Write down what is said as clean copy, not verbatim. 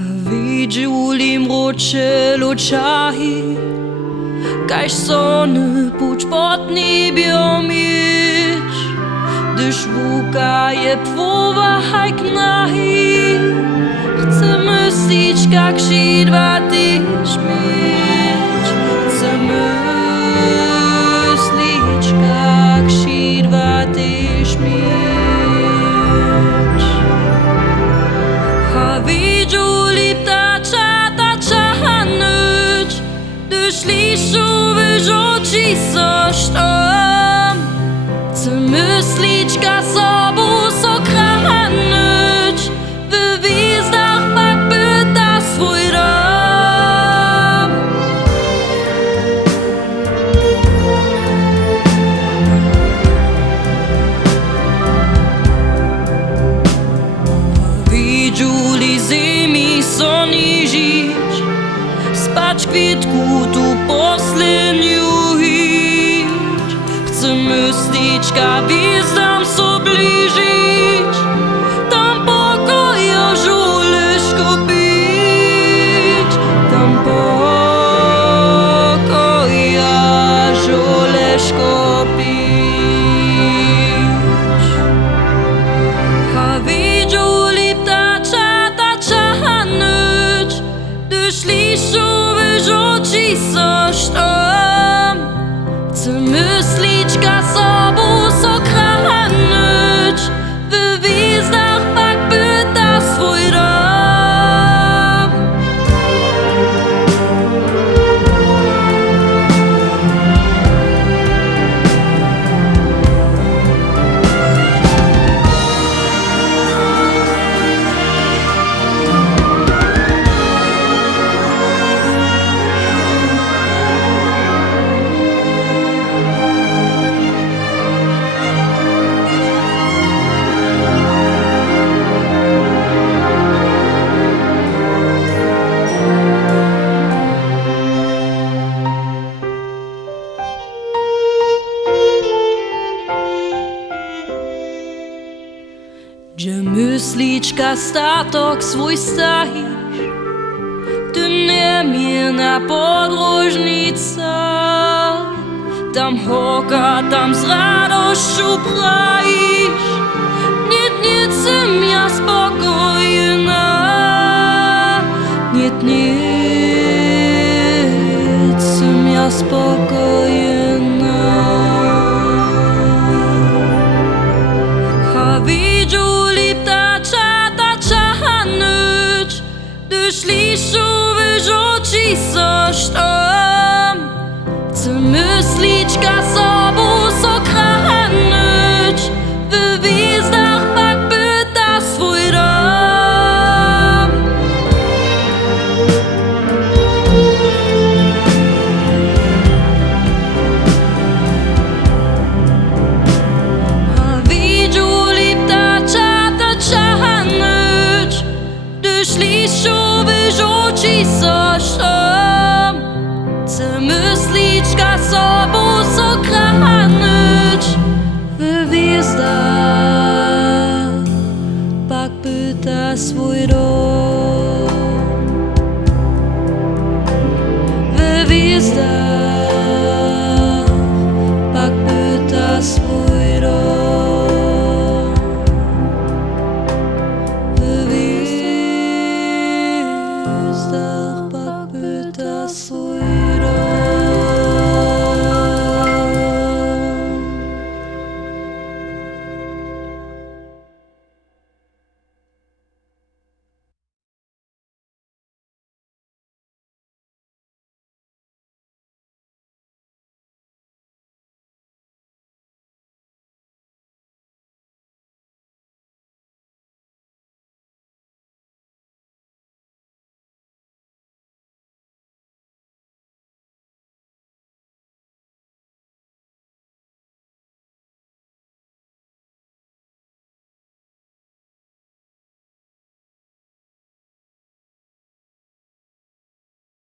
Vidjuli mroče lučahi, kaj sone puč pod nebjem ječ, gdyż vuka je płowa hajknahi, chcę myślić, jak sidwa tyś mieć, chcę myślić, jak sidwa tyś mieć. Ha vidjuli ptacza nyć, gdyż lisu wyrzuci coś tam, chcę myślić, ka sobą sokranyć, w gwizdach pak pyta swój dom. Vidjuli zimi sonižić, spać kwitku tu posledniu hić, chcę myślić, ka gwizdam so bližić, tam pokoja żuleško pić, tam pokoja żuleško pić. Ha vidjuli ptacza nyć, gdyż lisu wyrzuci coś tam, chcę myślić, ka sobą sokranyć, w gwizdach pak pyta swój dom. Gdzie myślić, ka statok swój stahisz, ty nie mnie na podróżnica, tam hoka, tam z radością praisz, niecym ja spokojna, niecym ja spokojna. Ha vidjuli ptacza nyć, gdyż lisu wyrzuci coś tam, chcę myślić, ka sobą sokranyć, w gwizdach pak pyta swój dom. Ha vidjuli ptacza nyć, gdyż lisu wyrzuci coś tam, chcę myślić, ka sobą sokranyć, w gwizdach pak pyta swój